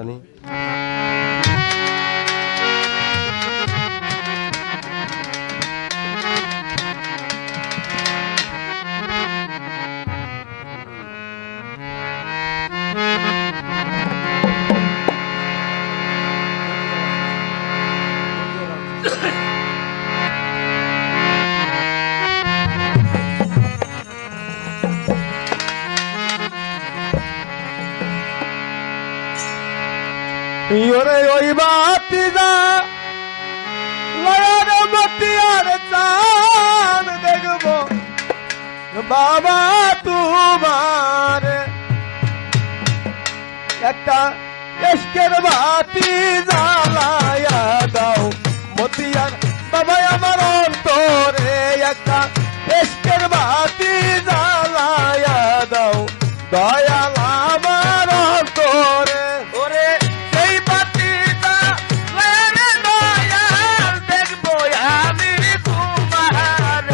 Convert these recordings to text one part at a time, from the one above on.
জানি। ওরে ওই বাতিদা লয়ার মতিয়ার চাঁদ দেখব বাবা তোমার একটা এসকের বাতি জ্বালায়া দাও মতিয়ার বাবা আমার অন্তরে একটা এসকের বাতি জ্বালায়া দাও দয়াল আমার অন্তরে ওরে সেই বাতিটা লয়ারে দয়াল দেখবো আমি তোমার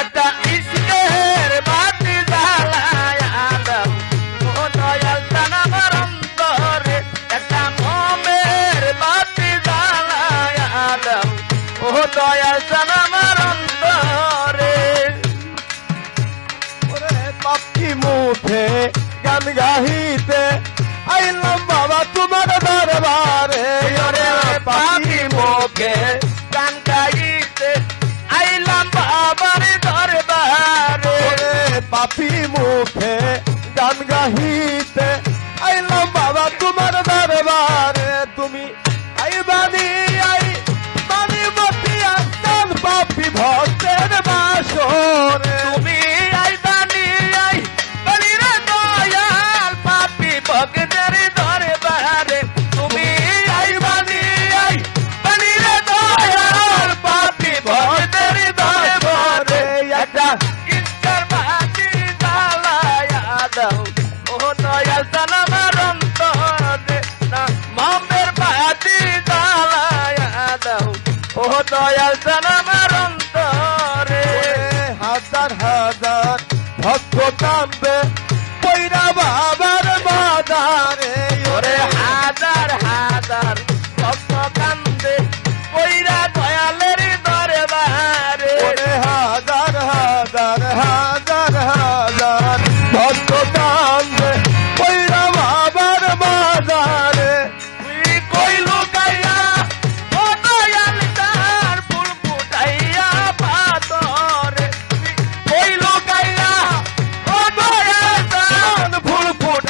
একটা ইশকের বাতি জ্বালায়া দাও ও দয়াল জান আমার অন্তরে একটা মোমের বাতি জ্বালায়া দাও ও দয়াল জান আমার অন্তরে ওরে পাপি মুখে গান গাহিতে আইলাম বাবা তোমার দরবারে ওরে পাপি মুখে গান গাইতে আইলাম বাবার দরবারে পাপি মুখে গান গাহিতে আইলাম বাবা তোমার দরবারে তুমি আইবানি আই মানি মতিয়া চান পাপি ভক্তের বাসরে তুমি আইবানি আই মানি রে দয়াল পাপি ভক্তের দরবারে তুমি আইবানি আই মানি রে দয়াল পাপি ভক্তের দরবারে একটা ইচ্ছার বাতি জ্বালায়া দাও ও দয়াল জান আমার অন্তরে না মামের বাতি জ্বালায়া দাও ও দয়াল জান আমার অন্তরে হাজার হাজার ভক্ত কান্দে পৈরা বাবার বাজারে ওরে হাজার হাজার ভক্ত কান্দে পৈরা দয়ালের দরবারে ওরে হাজার হাজার হাজার হাজার ভক্ত কান্দে পৈরা বাবার বাজারে তুই কইলু গাইয়া ও দয়াল তার ফুল ফুটাইয়া পাতরে কইলু গাইয়া ও দয়াল তার ফুল ফুটাইয়া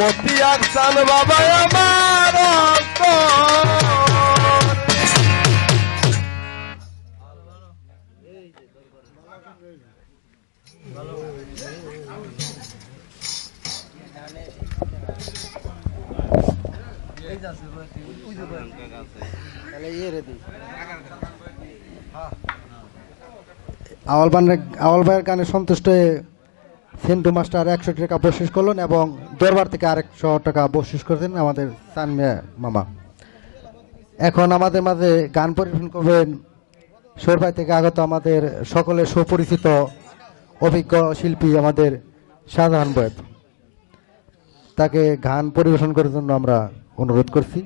মতিয়ার চান বাবা আমার অন্তর। আওয়াল ভাইয়ের গানে সন্তুষ্ট হয়ে সেন্টু মাস্টার 100 টাকা বকশিশ করলেন এবং দরবার থেকে আরেকশো টাকা বকশিশ করতেন আমাদের সানমিয়া মামা। এখন আমাদের মাঝে গান পরিবেশন করবেন সরভাই থেকে আগত আমাদের সকলের সুপরিচিত অভিজ্ঞ শিল্পী আমাদের শাহজাহান বয়েব। তাকে গান পরিবেশন করার জন্য আমরা অনুরোধ করছি।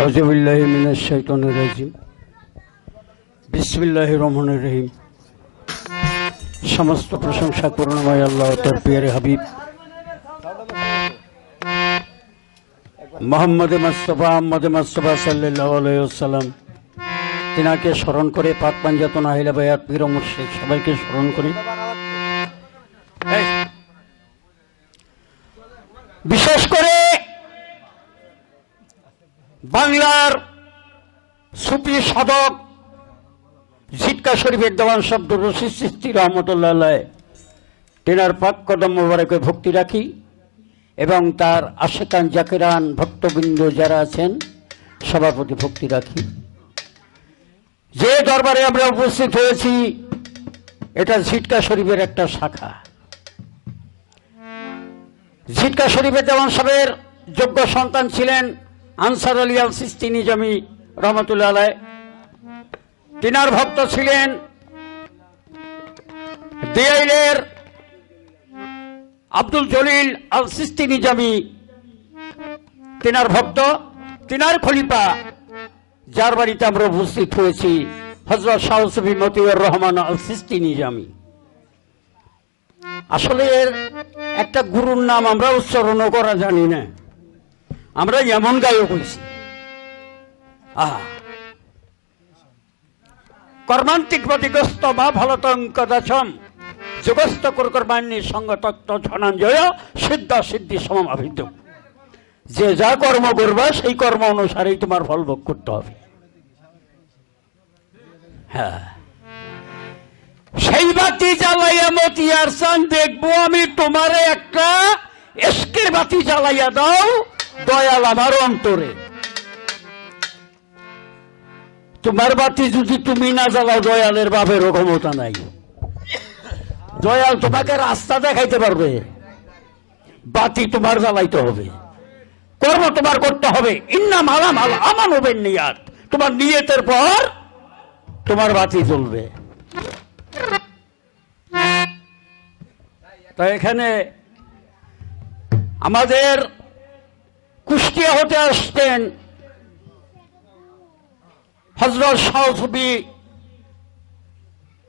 আউযুবিল্লাহি মিনাশ শাইতানির রাজিম। বিসমিল্লাহির রহমানির রহিম। সমস্ত প্রশংসা করুণাময় আল্লাহ তার প্রিয় হাবিব মুহাম্মদ মুস্তাফা সাল্লাল্লাহু আলাইহি ওয়াসাল্লাম তিনাকে স্মরণ করে পাক পাঞ্জাতন আহিলা বায়াত পীর ও মুর্শিদ সবাইকে স্মরণ করি। বিশেষ করে বাংলার সুফি সাধক ঝিটকা শরীফের দেওয়ান শব্দ রশিদ চিশতি রহমতুল্লাহ আলাইহ তেনার পাক কদম মোবারকে ভক্তি রাখি এবং তার আশিকান জাকিরান ভক্তবৃন্দ যারা আছেন সবার প্রতি ভক্তি রাখি। যে দরবারে আমরা উপস্থিত হয়েছি এটা ঝিটকা শরীফের একটা শাখা। ঝিটকা শরীফের দেওয়ান সাহেবের যোগ্য সন্তান ছিলেন আনসার আলী আল চিশতি নিজামী রহমতুল্লাহ আলাইহ। তিনার ভক্ত ছিলেন দিয়াইলের আব্দুল জলিল আল চিশতি নিজামী, তিনার ভক্ত, তিনার খলিফা, যার বাড়িতে আমরা উপস্থিত হয়েছি হযরত শাহ সুফি মতিউর রহমান আল চিশতি নিজামী। আসলে এর একটা গুরুর নাম আমরা উচ্চারণও করা জানি না, আমরা এমন গায়ক হয়েছি। কর্মান্তিক প্রতিগ্রস্ত বা ফলতং কদাচম যোগস্থ কর্মান্নি সঙ্গতত্ত্ব ধনঞ্জয় সিদ্ধ সিদ্ধি সমমাভিত। যে যা কর্ম করবা সেই কর্ম অনুসারেই তোমার ফল ভোগ করতে হবে। হ্যাঁ, সেই বাতি জ্বালাইয়া মতিয়ার চান দেখবো আমি তোমারে একটা ইশকের বাতি জ্বালাইয়া দাও দয়াল আমার অন্তরে। তোমার বাতি যদি তুমি না জ্বালাও দয়ালের বাপেরও ক্ষমতা নাই। দয়াল তোমাকে রাস্তা দেখাইতে পারবে, বাতি তোমার জ্বালাইতে হবে, কর্ম তোমার করতে হবে। ইন্না মালা মালা আমান হবেন নিয়াত, তোমার নিয়তের পর তোমার বাতি জ্বলবে। তো এখানে আমাদের কুষ্টিয়া হতে আসতেন হযরত শাহ সুফি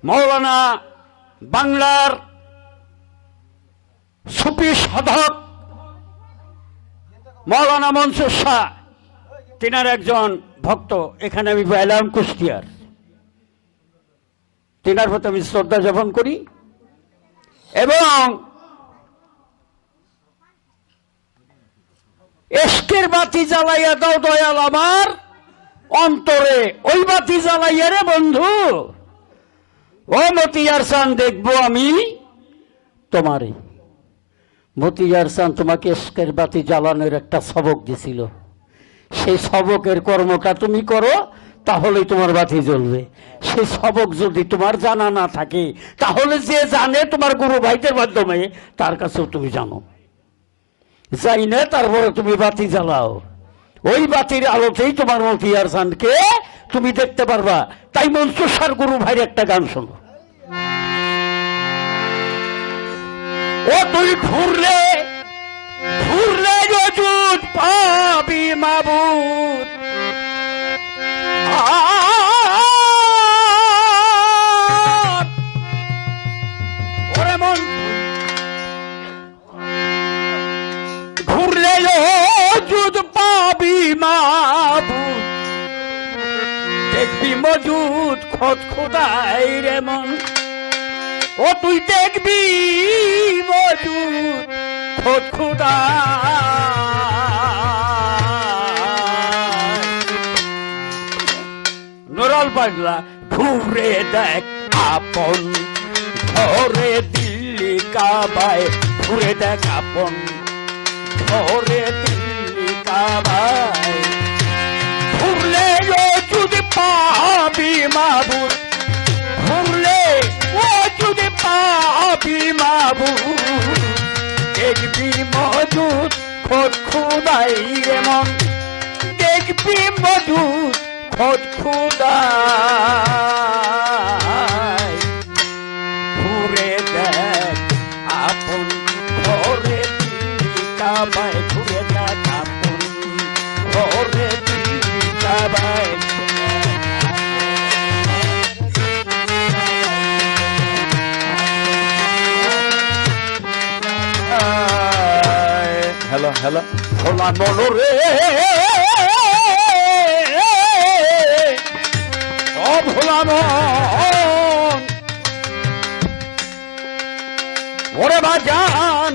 মাওলানা, বাংলার সুফি সাধক মাওলানা মনসুর শাহ, তিনার একজন ভক্ত। এখানে আমি এলাম কুষ্টিয়ার, তিনার প্রতি আমি শ্রদ্ধা জ্ঞাপন করি এবং ইশকের বাতি জ্বালাইয়া দাও দয়াল আমার অন্তরে। ওই বাতি জ্বালাইয়া রে বন্ধু ও মতিয়ার চান দেখবো আমি তোমারে। মতিয়ার চান তোমাকে ইশকের বাতি জ্বালানোর একটা সবক দিছিল, সেই সবকের কর্মটা তুমি করো তাহলেই তোমার বাতি জ্বলবে। সেই সবক যদি তোমার জানা না থাকে তাহলে যে জানে তোমার গুরু ভাইদের মাধ্যমে তার কাছেও তুমি জানো, যাই না তারপরে তুমি বাতি জ্বালাও। ওই বাতির আলোতেই তোমার মতিয়ার চানকে তুমি দেখতে পারবা। তাই মনসুর শাহর গুরু ভাইয়ের একটা গান শোনো। ও তুই ঘুরলে ঘুরলে রজুত পাবি মাবুদ ওরে মন ঘুরলে রজুত পাবি মাবুদ দেখবি মজুদ খোদ খোদাই রে মন ও তুই দেখবি মজুদ খোদ খোদা নুরাল পাগলা ঘুরে দেখ আপন ঘরে দিল্লি কাবায় ঘুরে দেখ আপন ঘরে দিল্লি কাবায় ঘুরলে যদি পাবি মাবুদ ঘুরলে ও যদি পাবি মাবুদ দেখবি মজুদ খোদ খুদাই রে মন দেখবি মজুদ খোদ খুদাই ঘুরে দেখ আপন ঘরে দিল্লি কাবায় ঘুরে দেখ আপন ঘরে দিল্লি কাবায় হ্যালো হ্যালো খোলা মনোরে ও ভোলা মন ওরে বাজান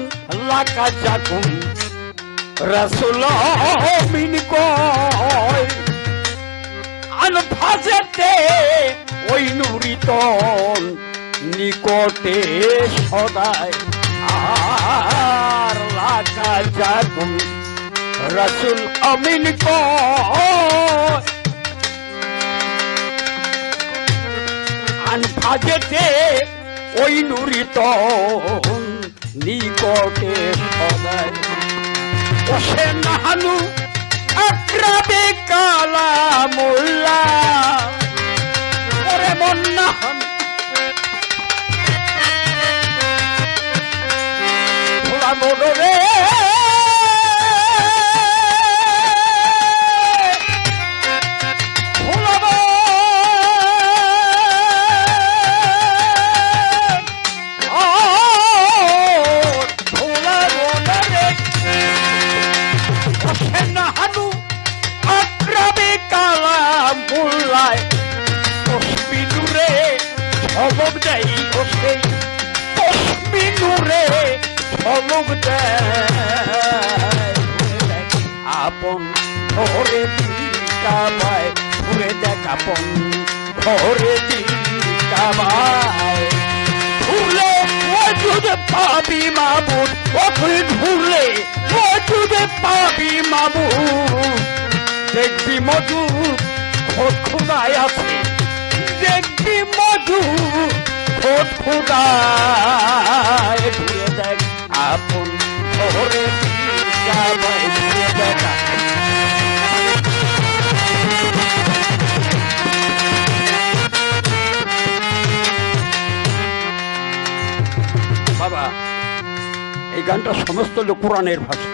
লাকা জাকুম রাসূল মিন কয় আন ফাজেতে ওই নুরিতন নিকটে সদায় আর লাকা জাকুম রাসূল আমিন কয় আন ফাজেতে ওই নুরিতন নিকটে সদায় ও সে নাহানু আকরাবে কালামুল্লাহ ওরে মন নাহান ভোলা মনোরে ভোলা নাহানু আকরাবে কালামুল্লাহ তসবিনুরে ঝলক দেয় বসে তসবিনুরে ঝলক দেয় আপন ঘরে দিল্লি কাবায় ঘুরে দেখ আপন ঘরে দিল্লি কাবায় ঘুরলে মজুদ পাবি মাবুদ ও তুই ঘুরলে মজুদ পাবি মাবুদ দেখবি মজুদ খোদ খুদায় আছে দেখবি মজুদ খোদ খুদায় ঘুরে দেখ আপন ঘরে দিল্লি কাবায় ঘুরে দেখ বাবা এই গানটা সমস্ত লোক কোরআনের ভাষা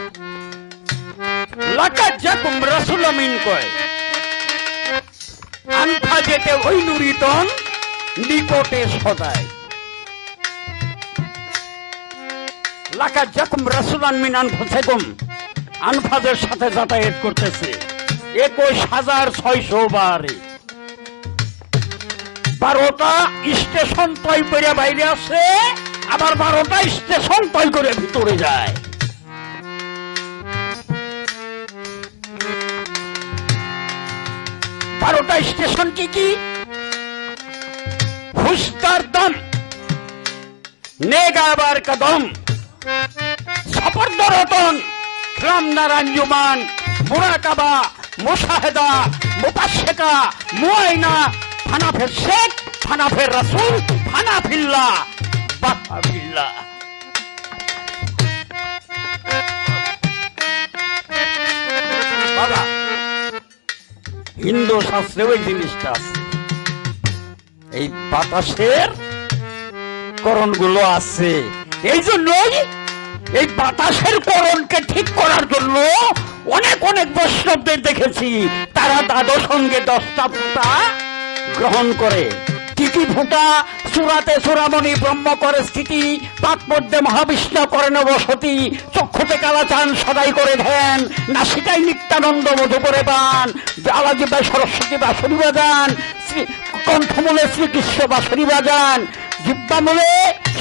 লাকা জাকুম রাসূল আমিন কয় আনফা যেতে ওই নুরিতন নিকটে সদায় লাকা জাকুম রাসূল আমিন আনফুসাকুম আনফাদের সাথে যাতায়াত করতেছে 21,600 বারে 12টা স্টেশন তৈ করে বাইরে আসে আবার 12টা স্টেশন তৈ করে ভিতরে যায় বারোটা স্টেশন কি কি হুস্তার দম নেগাবার কদম সফরদরতন গ্রামনার আঞ্জুমান মুরাকাবা মুশাহেদা মুতাশেকা মুআইনা ফানাফের শেখ ফানাফের রাসূল ফানাফিল্লাহ বাফাবিল্লাহ বাবা হিন্দু শাস্ত্রে ওই জিনিসটা আছে এই বাতাসের করণগুলো আছে এই জন্যই এই বাতাসের করণকে ঠিক করার জন্য অনেক অনেক বৈষ্ণবদের দেখেছি, তারা দ্বাদশ অঙ্গে 10টা ফুটা গ্রহণ করে। তিথি ফুটা চূড়াতে চূড়ামণি ব্রহ্ম করে স্থিতি, পাক মধ্যে মহাবিষ্ণু করেন বসতি, চক্ষুতে কালাচান সদাই করে ধ্যান, নাসিকায় নিত্যানন্দ মধু করে পান, আলাজিবাই সরস্বতী বাঁশরি বাজান, কণ্ঠমূলে শ্রীকৃষ্ণ বাঁশরি বাজান, জিব্বামূলে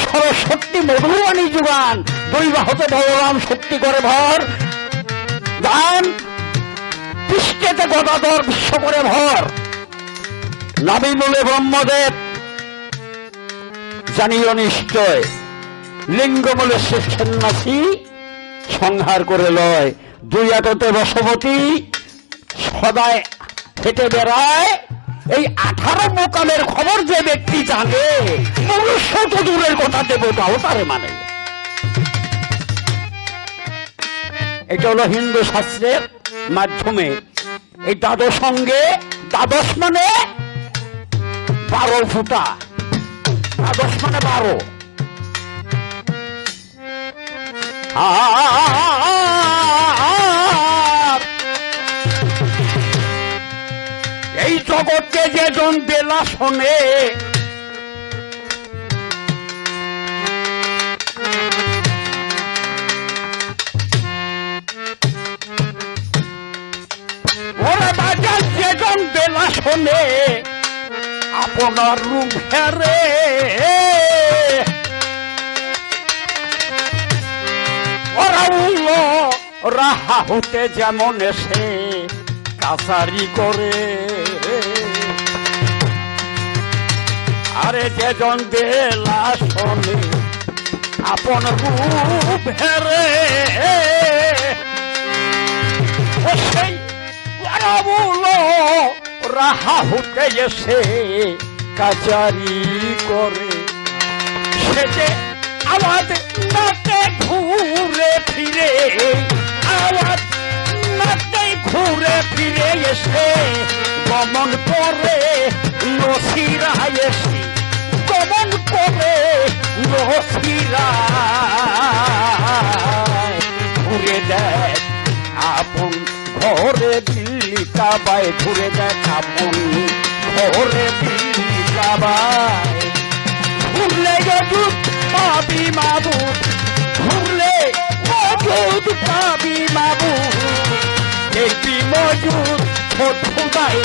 সরস্বতী মধুবাণী যুগান, দুই বাহুতে বলরাম শক্তি করে ভর দান, পৃষ্ঠেতে গদাধর বিশ্ব করে ভর। নাভি মূলে ব্রহ্মদেব জানিও নিশ্চয়, লিঙ্গমূলে শেষ সন্ন্যাসী সংহার করে লয়, দুই আটতে বসবতী সদায় হেঁটে বেড়ায়। এই 18 মোকামের খবর যে ব্যক্তি জানে, মনুষ্য তো দূরের কথা, দেবতাও তারে মানে। এটা হলো হিন্দু শাস্ত্রের মাধ্যমে এই দ্বাদশ অঙ্গে, দ্বাদশ মানে 12 ফুটা, দ্বাদশ মানে 12। এই জগৎকে যেজন বেলা শোনে, ওরে বাজার যেজন বেলা শোনে, আপনার রূপ হেরে ওরা উলো রাহা হতে যেমন এসে কাছারি করে, আরে যেজন বেলা শোনে আপন রূপ হেরে, ও সেই ওরা উলো রাহা হতে এসে কাচারি করে, সে যে আওয়াজ নাতে ঘুরে ফিরে, আওয়াজ নাতে ঘুরে ফিরে এসে গমন করে নসিরা এসে, গমন করে নসিরা ঘুরে দেয় আপন ঘরে, দিল্লি কাবায় ঘুরে দেয় আপন ঘরে, দিল্লি কাবায় ঘুরলে যদুত পাবি মাবুদ, ঘুরলে মজুদ পাবি মাবুদ, দেখবি মজুদ খোদ খুদাই,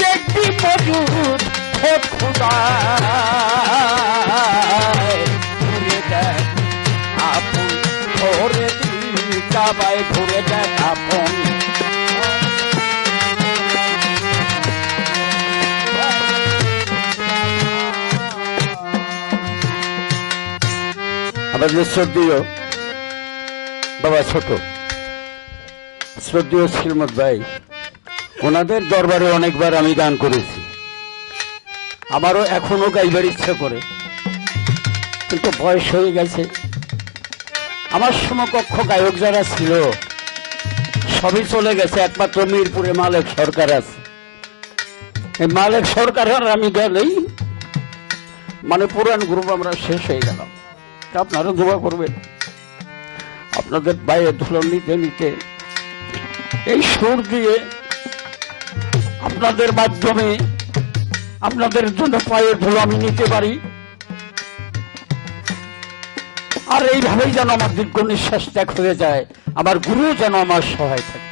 দেখবি মজুদ খোদ খুদাই, ঘুরে দেয় আপন ঘরে, দিল্লি কাবায় ঘুরে দেয় আপন। আমাদের শ্রদ্ধেয় বাবা ছোট, শ্রদ্ধেয় শ্রীমৎ ভাই, ওনাদের দরবারে অনেকবার আমি গান করেছি, আমারও এখনো গাইবার ইচ্ছা করে, কিন্তু বয়স হয়ে গেছে। আমার সমকক্ষ গায়ক যারা ছিল সবই চলে গেছে, একমাত্র মিরপুরে মালেক সরকার আছে। এই মালেক সরকার আর আমি গেলেই মানে পুরান গ্রুপ আমরা শেষ হয়ে গেলাম। আপনারা দোয়া করবেন, আপনাদের পায়ে ধুলো নিতে নিতে এই সুর দিয়ে আপনাদের মাধ্যমে আপনাদের জন্য পায়ের ধুলো আমি নিতে পারি, আর এইভাবেই যেন আমার দীর্ঘ নিঃশ্বাস ত্যাগ হয়ে যায়, আমার গুরু যেন আমার সহায় থাকে।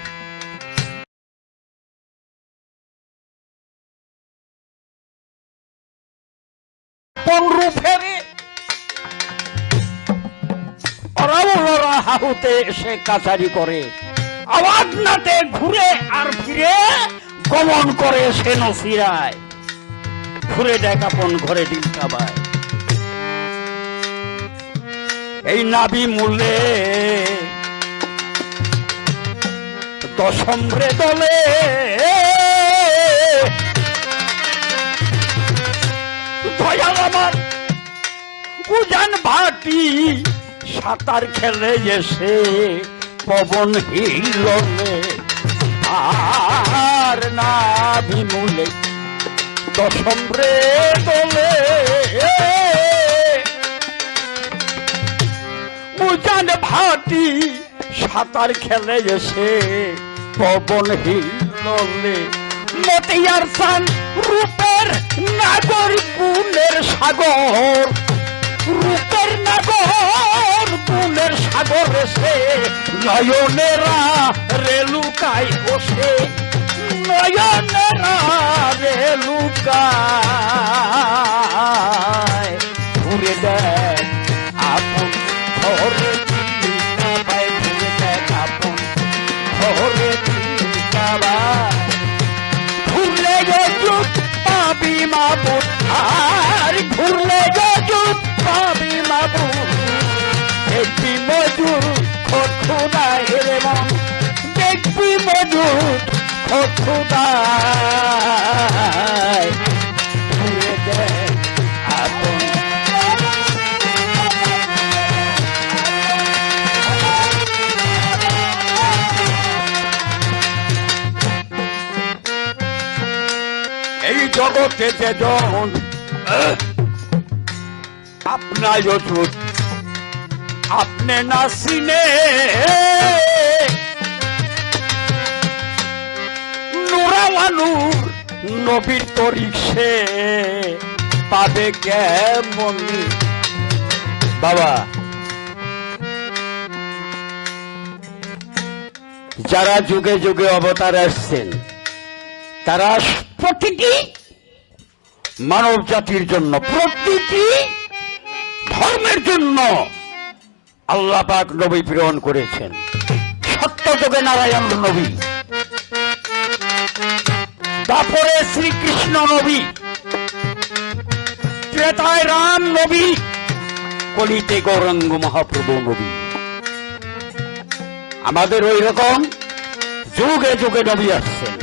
হাহুতে এসে কাছারি করে, আওয়াজ নাতে ঘুরে আর ফিরে গমন করে সে নসিরায়, ঘুরে দেখ আপন ঘরে দিল কাবায়। এই নাভি মূলে দশমরে দলে, দয়াল আমার উজান ভাটি সাঁতার খেলে এসে পবন হিললে, আর নাভি মূলে দশমরে দলে, মাটি সাঁতার খেলে এসে পবন হিললে মতিয়ার চান রূপের নাগর গুণের সাগর রূপের নাগর গুণের সাগর এসে নয়নেরা রেলুকায় বসে নয়নেরা রেলুকায় ঘুরে দেয় আপন ঘরে চিন্তাবায় ঘুরে দেয় আপন ঘরে চিন্তাবায় ঘুরলে যুগ পাবি মাবুদ আর ঘুরলে যুগ পাবি মাবুদ দেখবি মজুর খোদায় রে মন দেখবি মজুর খোদায় ঘুরে দেয় আপন এই জগতে যেজন আপনার অযুত আপনি না চিনে নুরাওয়ানুর নবীর তরিক সে পাবে কেমন বাবা যারা যুগে যুগে অবতার আসছেন তারা প্রতিটি মানব জাতির জন্য প্রতিটি ধর্মের জন্য আল্লাহ পাক নবী প্রেরণ করেছেন সত্য যুগে নারায়ণ নবী তারপরে শ্রীকৃষ্ণ নবী ত্রেতায় রাম নবী কলিতে গৌরাঙ্গ মহাপ্রভু নবী আমাদের ওই রকম যুগে যুগে নবী আসছেন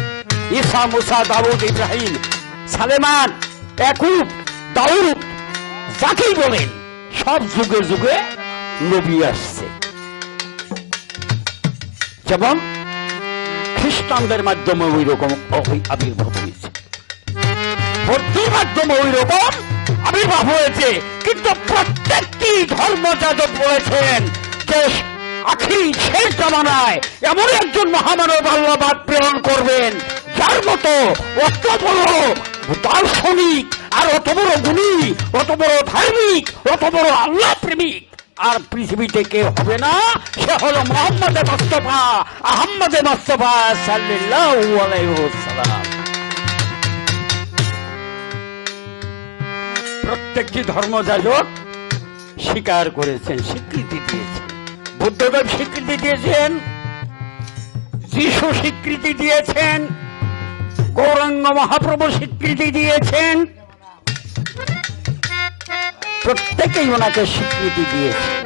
ঈসা মুসা দাউদ ইব্রাহিম সালেমান ইয়াকুব দাউদ যাকেই বলেন সব যুগে যুগে নবী আসছে যেমন খ্রিস্টানদের মাধ্যমে ওই রকম আবির্ভাব হয়েছে বৌদ্ধের মাধ্যমে ওই রকম আবির্ভাব হয়েছে কিন্তু প্রত্যেকটি ধর্মযাজক বলেছেন যে আখিরি শেষ জামানায় এমন একজন মহামানব আল্লাহ পাক প্রেরণ করবেন যার মতো অত বড় দার্শনিক আর অত বড় গুণী অত বড় ধার্মিক অত বড় আল্লাহ প্রেমিক আর পৃথিবীতে কেউ হবে না সে হলো মোহাম্মদ মুস্তাফা আহমদ মুস্তাফা সাল্লাল্লাহু আলাইহি ওয়াসাল্লাম প্রত্যেকটি ধর্মযাজক স্বীকার করেছেন স্বীকৃতি দিয়েছেন বুদ্ধদেব স্বীকৃতি দিয়েছেন যিশু স্বীকৃতি দিয়েছেন গৌরাঙ্গ মহাপ্রভু স্বীকৃতি দিয়েছেন প্রত্যেকেই ওনাকে স্বীকৃতি দিয়েছেন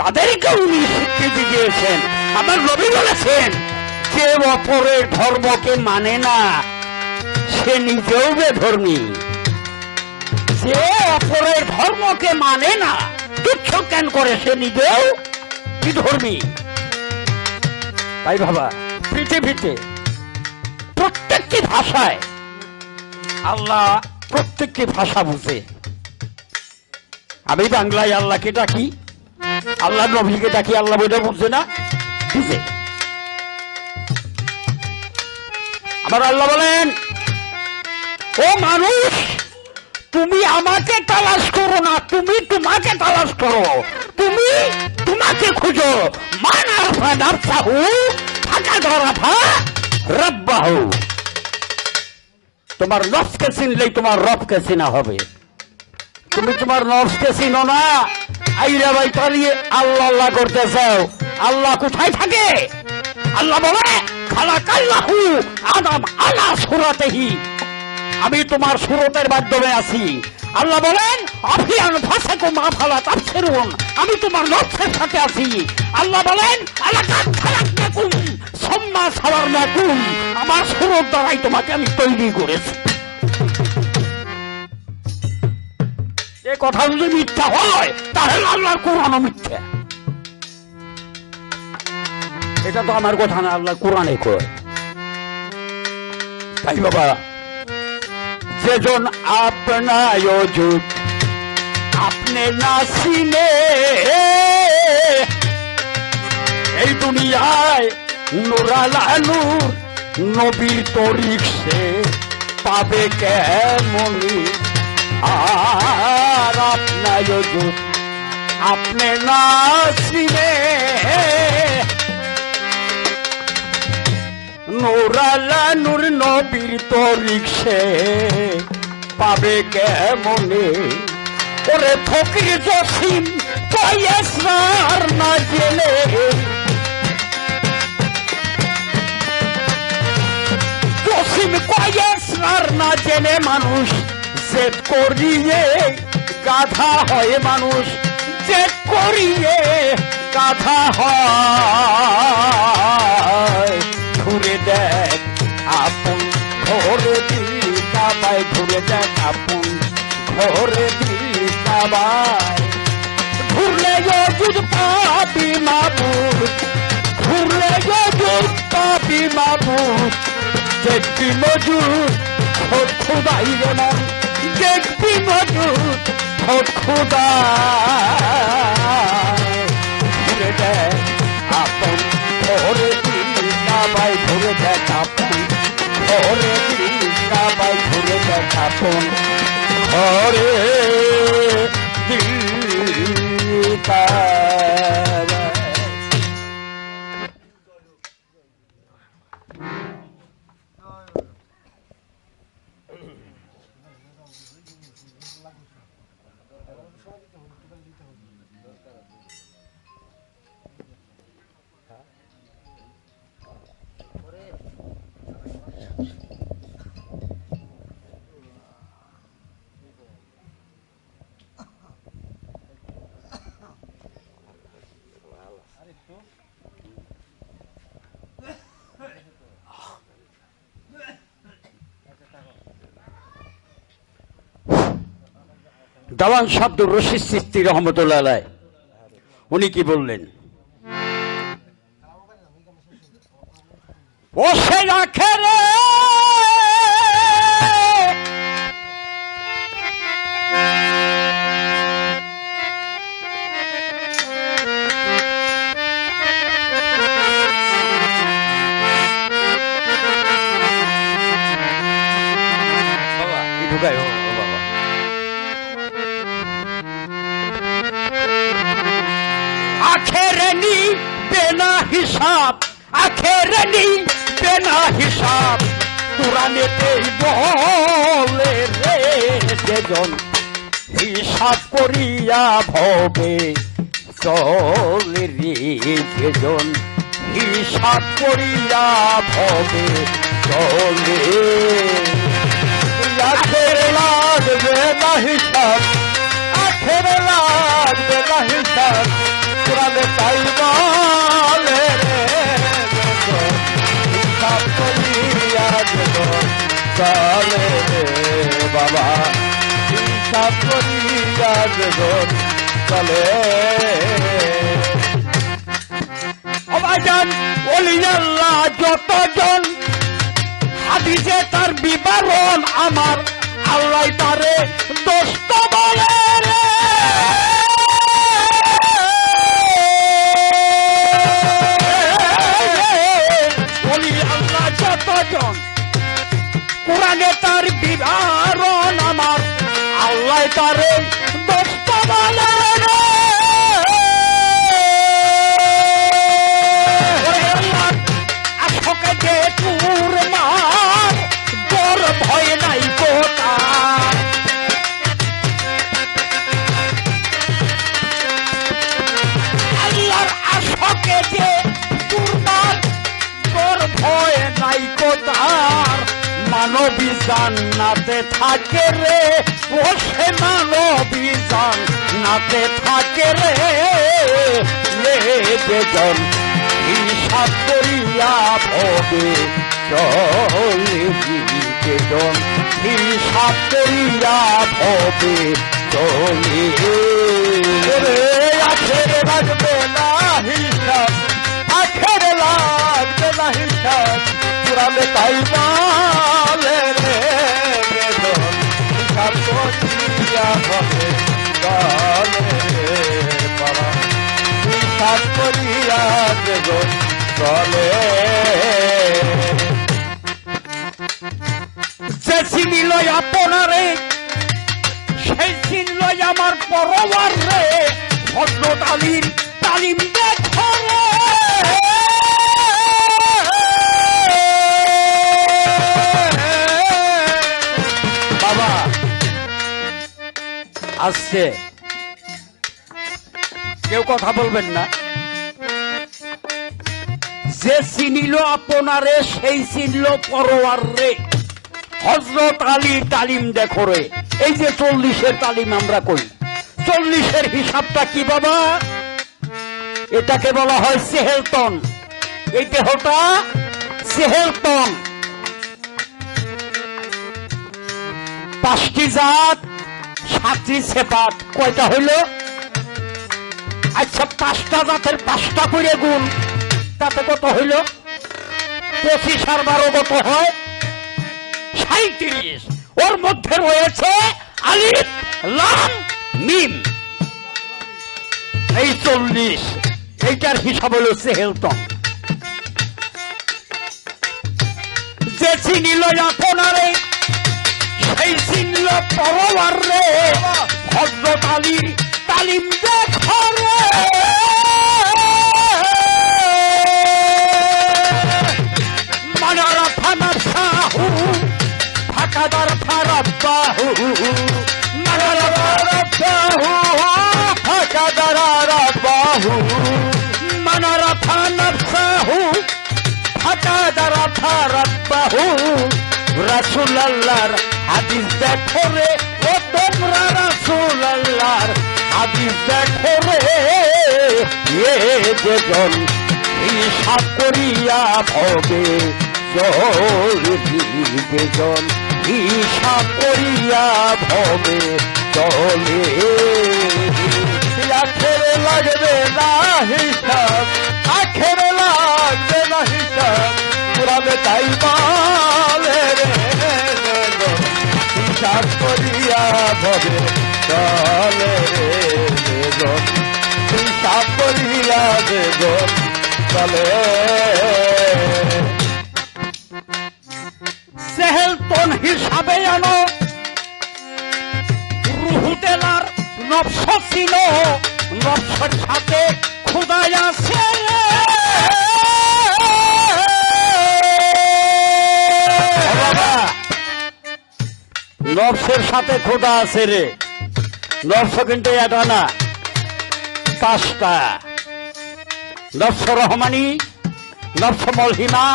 তাদেরকে উনি স্বীকৃতি দিয়েছেন আমার নবী বলেছেন যে অপরের ধর্মকে মানে না সে নিজেও বেধর্মী যে অপরের ধর্মকে মানে না তুচ্ছ জ্ঞান করে সে নিজেও বিধর্মী তাই বাবা পৃথিবীতে প্রত্যেকটি ভাষায় আল্লাহ প্রত্যেকটি ভাষা বুঝে আমি বাংলায় আল্লাহকে ডাকি আল্লাহ নবীকে ডাকি আল্লাহ বইটা বুঝছে না বুঝে আমার আল্লাহ বলেন ও মানুষ তুমি আমাকে তালাশ করো না তুমি তোমাকে তালাশ করো তুমি তোমাকে খুঁজো মান আরফা নাফসাহু ফাকাদ আরাফা রাব্বাহু তোমার নফসকে চিনলেই তোমার রবকে চিনা হবে তুমি তোমার নফসকে চিনো না আইরা ভাই পালিয়ে আল্লাহ আল্লাহ করতে চাও আল্লাহ কোথায় থাকে আল্লাহ বলে খালাকাল্লাহু আদম আলা সুরাতিহি আমি তোমার সুরতের মাধ্যমে আছি আল্লাহ বলেন আফিয়ান ফাসাকুম আফালা তাফসিরুন আমি তোমার নফসের সাথে আছি আল্লাহ বলেন আলাকাত খালাকনাকুম সুম্মা সাওয়ারনাকুম আমার সুরত দ্বারাই তোমাকে আমি তৈরি করেছি এই কথা যদি মিথ্যা হয় তাহলে আল্লাহর কোরআনও মিথ্যা এটা তো আমার কথা না আল্লাহ কোরআনে কয় তাই বাবা যেজন আপনায় যুগ আপনি না চিনে এই দুনিয়ায় নুরালা নূর নবীর তরিক সে পাবে কেমনি আর আপনার যুগ আপনি না চিনে নুরালা নূর নবীর তরিক সে পাবে কেমনে ওরে ফকির জসিম পয়সার না জেনে জসিম পয়সার না জেনে মানুষ জেদ করিয়ে গাধা হয় মানুষ জেদ করিয়ে গাধা হয় ঘুরে দেখ আপন ঘরে দিল কাবায় ঘুরে দেখ আপন ঘরে দিল কাবায় ঘুরলে যুদ পাবি মাবুদ ঘুরলে যুদ পাবি মাবুদ দেখবি মজুদ খোদ খুদাই রে মন দেখবি মজুদ খোদ খুদাই ঘুরে দেখ আপন ঘরে দিল কাবায় ঘুরে দেখ আপন ঘরে দিল কাবায় ঘুরে দেখ আপন ঘরে দিল কাবায়। দাওয়ান শাব্দুর রশিদ চিশতি রহমতুল্লাহ আলাইহ উনি কি বললেন ও সে আখেরে বাবা এই ঢুকায় ও বাবা আখেরনি বেনা হিসাব আখেরনি বেনা হিসাব কোরআনেতেই বলে রে যেজন হিসাব করিয়া ভবে চলে রে যেজন হিসাব করিয়া ভবে চলে আখের লাগবে না হিসাব আখের লাগবে না হিসাব কোরআনে তাই বলে রে হিসাব করিয়া চলে রে বাবা হিসাব করিয়া চলে অবাজান ওলি আল্লাহ যতজন হাদিসে তার বিবরণ আমার আল্লাহ তারে দোস্ত বলে রে কোরআনে তার বিবরণ আমার আল্লাহ তারে দোস্ত বলে রে আশোকে যে তোর মার তোর ভয় নাই কোথা আল্লাহর আশোকে যে তোর মার তোর ভয় নাই কোথার মানবী জান্নাতে থাকে রে ও সে মানবী জান্নাতে থাকে রে যেজন হিসাব করিয়া ভবে চলে যেজন হিসাব করিয়া ভবে চলে রে আখের লাগবে না হিসাব আখের লাগবে না হিসাব কোরআনে তাই বলে রে বেদন হিসাব করিয়া হবে চলে রে বাবা করিয়া দেব চলে যে চিনিল আপনারে সেই চিনল আমার পরবার রে হযরত আলীর তালিম দেখো রে। বাবা আসছে, কেউ কথা বলবেন না। যে চিনিল আপনারে সেই চিনল পরবার রে হযরত আলী তালিম দেখো রে। এই যে 40-এর তালিম আমরা করি, 40-এর হিসাবটা কি বাবা? এটাকে বলা হয় সেহেলতন। এই দেহটা সেহেলতন। 5টি জাত 7টি সেপাত, কয়টা হইল? আচ্ছা 5টা জাতের 5টা করে গুণ, তাতে কত হইল? 25 আর 12 কত হয়? 37। ওর মধ্যে রয়েছে আলিফ লাম মিম, এই 40। এইটার হিসাব হলো সেহেলতন। যে চিনিল আপনারে সেই চিনল পরবার রে হযরত আলীর তালিম দেখো রে। মানারা থানার সাহু ফাঁকাদার ফারাদ বাহু, মানারা ফারাদ বাহু ফাঁকাদার আরাদ বাহু, মানারা থানার সাহু ফাঁকাদার ফারাদ বাহু। রাসূল আল্লাহর হাদিস দেখো রে ও তোমরা, রাসূল আল্লাহর হাদিস দেখো রে। এ যেজন হিসাব করিয়া ভবে চলবে, যেজন হিসাব করিয়া ভবে চলে। আখেরে লাগবে না হিসাব, আখেরে লাগবে না হিসাব, পুরাবে তাই বলে রে হিসাব করিয়া ভবে চলে রে হিসাব করিয়া দেব চলে। সেহেলতন হিসাবে আনো রুহু দেলার নফস ছিল, নফসের সাথে খুদাই আছে রে। নফসের সাথে খোদা আছে রে। নফস কিন্তু এটা না, 5টা। নফস রহমানি, নফস মলহিমা,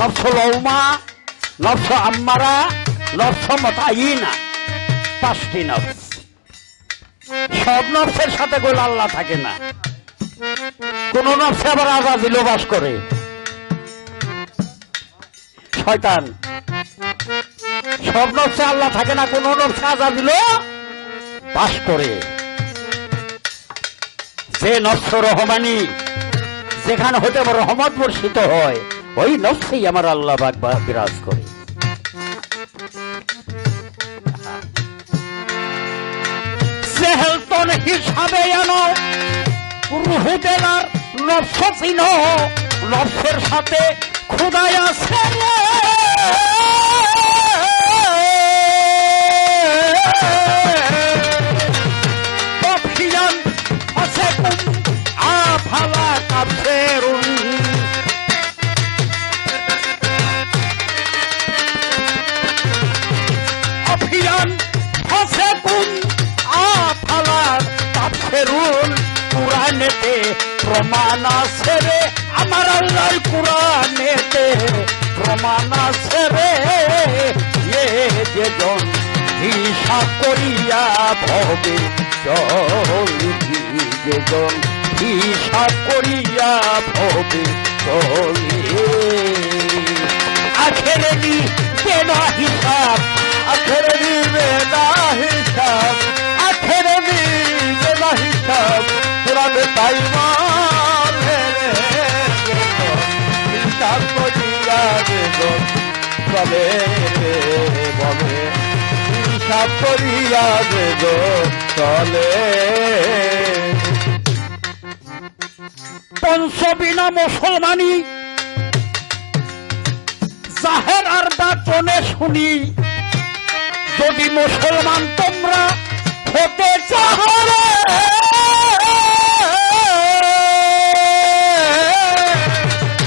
নফস লৌমা, নফস আম্মারা, নফস মতাইনা। 5টি নফস। সব নফসের সাথে গোল আল্লাহ থাকে না। কোন নফসে আবার আজাদিল বাস করে, শয়তান। সব নফসে আল্লাহ থাকে না, কোন নফসে আজাদিল বাস করে। যে নফস রহমানি, যেখানে হতে রহমত বর্ষিত হয়, ওই নফসেই আমার আল্লাহ পাক বিরাজ করে। সেহেলতন হিসাবে আনো রুহু দেলার নফস চিনো, নফসের সাথে খুদাই আছে রে। অফিয়ান আছে কুম আফালা কাফেরুন, অফিয়ান আছে কুম আফালা কাফেরুন। কুরআনেতে প্রমাণ আছে রে আমার আল্লাহর, কুরআনেতে প্রমাণ আছে রে। এ যেজন হিসাব করিয়া ভবে চলবি, যেজন হিসাব করিয়া ভবে চলে। আখেরে দিবে না হিসাব, আখেরে দিবে না হিসাব, আখেরে দিবে না হিসাব, পুরাবে তাই বলে রে হিসাব করিয়া দেব চলে রে বলে হিসাব করিয়া দেব চলে। পঞ্চবিনা মুসলমানি জাহের আর বাতনে শুনি, যদি মুসলমান তোমরা হতে চাও রে,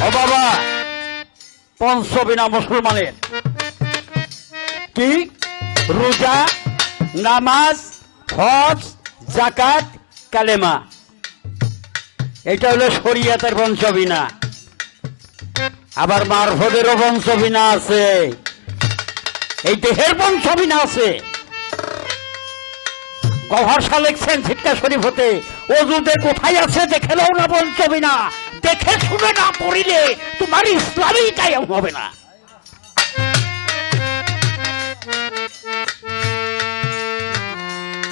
ও বাবা, পঞ্চবিনা মুসলমানের কি? রোজা, নামাজ, হজ, যাকাত, কালেমা। এটা হলো শরিয়াতের পঞ্চবিনা। আবার মারফতেরও পঞ্চবিনা আছে, এই দেহের পঞ্চবিনা আছে। গহর্ষা লিখছেন ছিটকা শরীফ হতে, অজুতে কোথায় আছে দেখে নাও না পঞ্চবিনা, দেখে শুনে না পড়িলে তোমার ইসলামই কায়েম হবে না।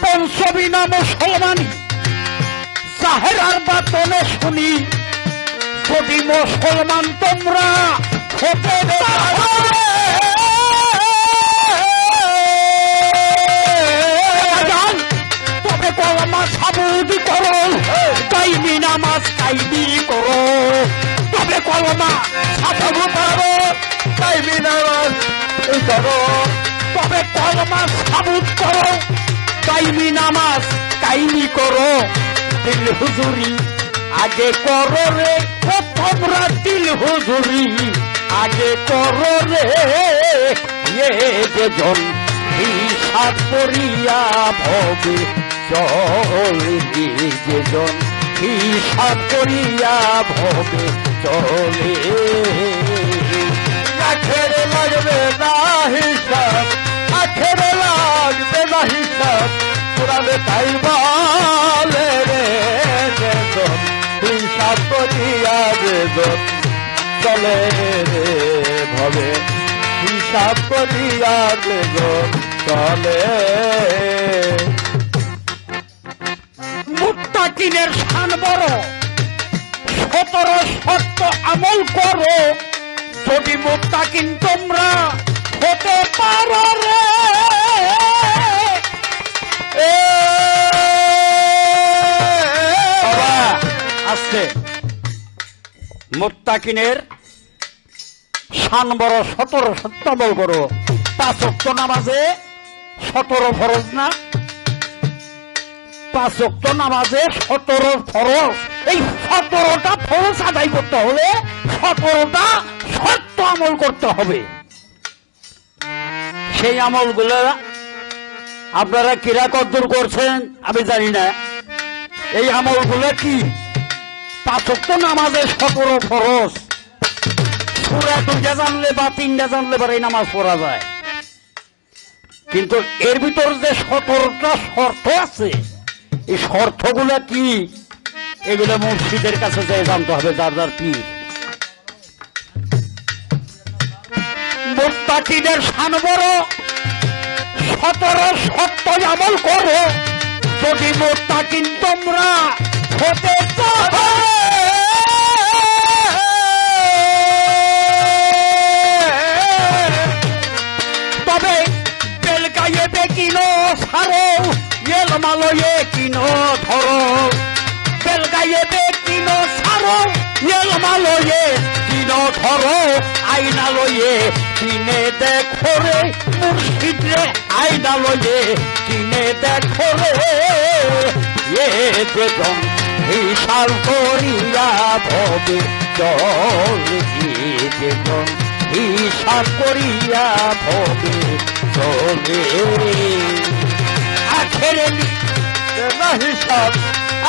পঞ্চবিনা মুসলমানি জাহের আর বাতনে শুনি, যদি মুসলমান তোমরা হতে চাও রে, তবে কলমা সাবুদ করো, কাইমি নামাজ কাইমি করো। তবে কলমা সাবুদ করো, কাইমি নামাজ করো, তবে কলমা সাবুদ করো, কাইমি নামাজ কাইমি করো। দিল হুজুরি আগে করো রে, ও তোমরা দিল হুজুরি আগে করো রে। এ যেজন হিসাব করিয়া ভবে চলে, যেজন হিসাব করিয়া ভবে চলে। আখেরে লাগবে না হিসাব, আখেরে লাগবে না হিসাব, কোরআনে তাই বলে রে। যেজন হিসাব করিয়া যেজন চলে রে ভবে, হিসাব করিয়া যেজন চলে। মুত্তাকিনের শান বড়, 17 শর্ত আমল করো, যদি মুত্তাকিন তোমরা হতে পারো রে। আসছে মুত্তাকিনের শান বড়, 17 শর্ত আমল করো। 5 ওয়াক্ত নামাজে 17 ফরজ না? 5 ওয়াক্ত নামাজে 17 ফরজ। এই 17টা ফরজ আদায় করতে হলে 17টা শর্ত আমল করতে হবে। সেই আমলগুলো আপনারা কিরা কদ্দুর করছেন আমি জানি না। এই আমলগুলো কি? 5 ওয়াক্ত নামাজে 17 ফরজ। সূরা 2টা জানলে বা 3টা জানলে পরে এই নামাজ পড়া যায়, কিন্তু এর ভিতর যে 17টা শর্ত আছে, এই শর্তগুলো কি এগুলো মুর্শিদের কাছে যেয়ে জানতে হবে, যার যার পীর। মুত্তাকিদের শান বড়, 17 শর্ত আমল করো, যদি মুত্তাকিন তোমরা হতে চাও। তবে বেলকায়ে বেকিনো ছাড়ো, এলমালয়ে কিনো ধরো। বেলকায়ে বেকিনো ছাড়ো, এলমালয়ে কিনো ধরো। আইনালয়ে কিনে দেখো রে, মুর্শিদ রে আইনালয়ে কিনে দেখো রে। এ যেজন হিসাব করিয়া ভবে চলে, যেজন হিসাব করিয়া ভবে চলে। আখেরে না হিসাব,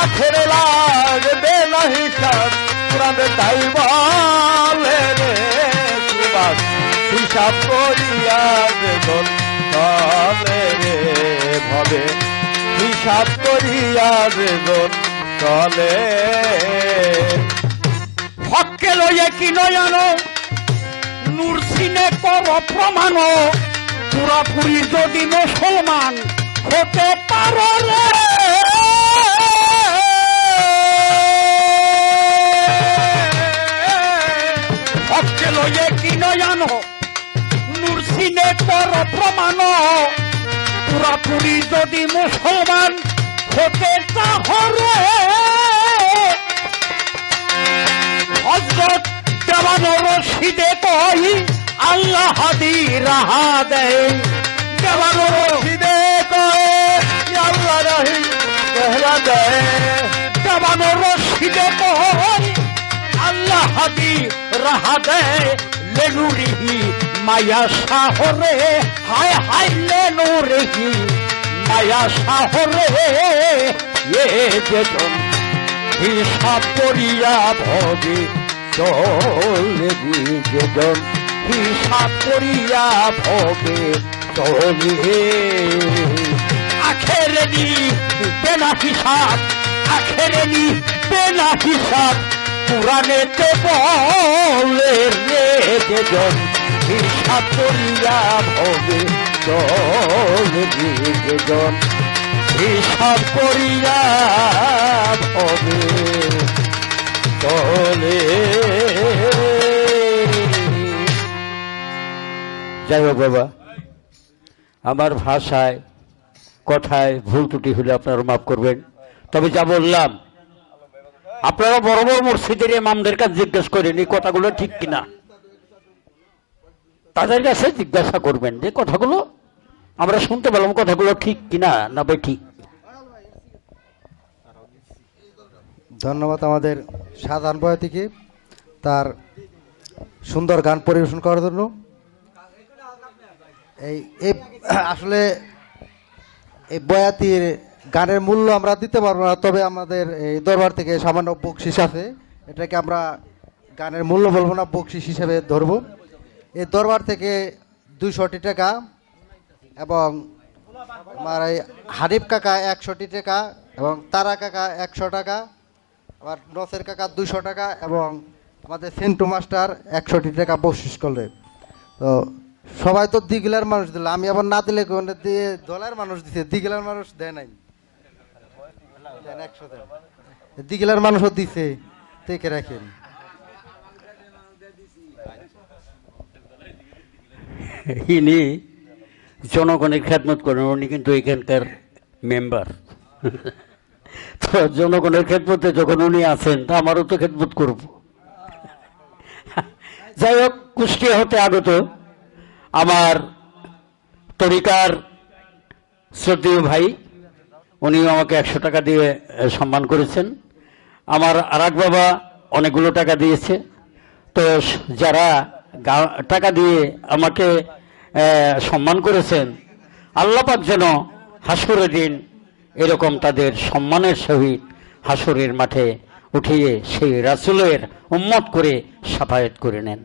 আখেরে লাগবে না হিসাব, কোরআনে তাই বলে রে। সুবাস হিসাব করিয়া যেজন চলে রে ভবে, হিসাব করিয়া যেজন চলে। হককে লয়ে কি নয়ানো, নূর সিনে কর প্রমাণ, পুরাপুরি যদি মুসলমান হতে পারো রে। হককে লয়ে কি নয়ানো, নূর সিনে কর প্রমাণ, পুরাপুরি যদি মুসলমান হতে চাও রে। হযরত দেওয়ানো রশিদে কই আল্লাহ হাদি রাহা দেয় দেওয়ানো রশিদে কয়ে আল্লাহ রাহি পহলা দেয় দেওয়ানো রশিদে কই আল্লাহ হাদি রাহা দেয় লেনুরিহি মায়া শাহরে হায় হায় লেনুরিহি মায়া শাহরে এ যেজন হিসাব করিয়া ভবে চলে যেজন হিসাব করিয়া ভবে চলে আখেরে নি বেনা হিসাব আখেরে নি বেনা হিসাব পুরাণেতে বলে রে যেজন হিসাব করিয়া ভবে চলে যেজন হিসাব করিয়া ভবে চলে। যাই হোক বাবা, আমার ভাষায় কথায় ভুল ত্রুটি হলে আপনারা মাফ করবেন। তবে যা বললাম আপনারা বড় বড় মসজিদের ইমামদের কাছে জিজ্ঞেস করেন এই কথাগুলো ঠিক কিনা, তাদের কাছে জিজ্ঞাসা করবেন যে কথাগুলো আমরা শুনতে পেলাম কথাগুলো ঠিক কিনা না বে ঠিক। ধন্যবাদ আমাদের সাধারণ বয়াতিকে তার সুন্দর গান পরিবেশন করার জন্য। এই আসলে এই বয়াতির গানের মূল্য আমরা দিতে পারবো না, তবে আমাদের এই দরবার থেকে সামান্য বকশিস আছে, এটাকে আমরা গানের মূল্য বলবো না, বকশিস হিসেবে ধরবো। এই দরবার থেকে 200 টাকা এবং আমার এই হারিফ কাকা 100 টাকা এবং তারা কাকা 100 টাকা, আবার নসের কাকা 200 টাকা এবং আমাদের সেন্টু মাস্টার 100 টাকা বকশিস করলে। তো সবাই তো দিগিলার মানুষ দিল, আমি আবার না দিলে দিয়ে দলের মানুষ দিছে, দিগিলার মানুষ দেয় নাই, 100 দেন, দিগিলার মানুষও দিছে, দেখে রাখেন। ইনি জনগণের খেদমত করেন, উনি কিন্তু এখানকার মেম্বার। তো জনগণের খেদমতে যখন উনি আছেন তা আমারও তো খেদমত করব। যাই হোক, কুষ্টিয়া হতে আগত আমার তরিকার শ্রদ্ধেয় ভাই, উনিও আমাকে 100 টাকা দিয়ে সম্মান করেছেন। আমার আরাক বাবা অনেকগুলো টাকা দিয়েছে। তো যারা টাকা দিয়ে আমাকে সম্মান করেছেন, আল্লাহ পাক যেন হাসরের দিন এরকম তাদের সম্মানের সহিত হাসরের মাঠে উঠিয়ে সেই রাসূলের উম্মত করে শাফায়াত করে নেন।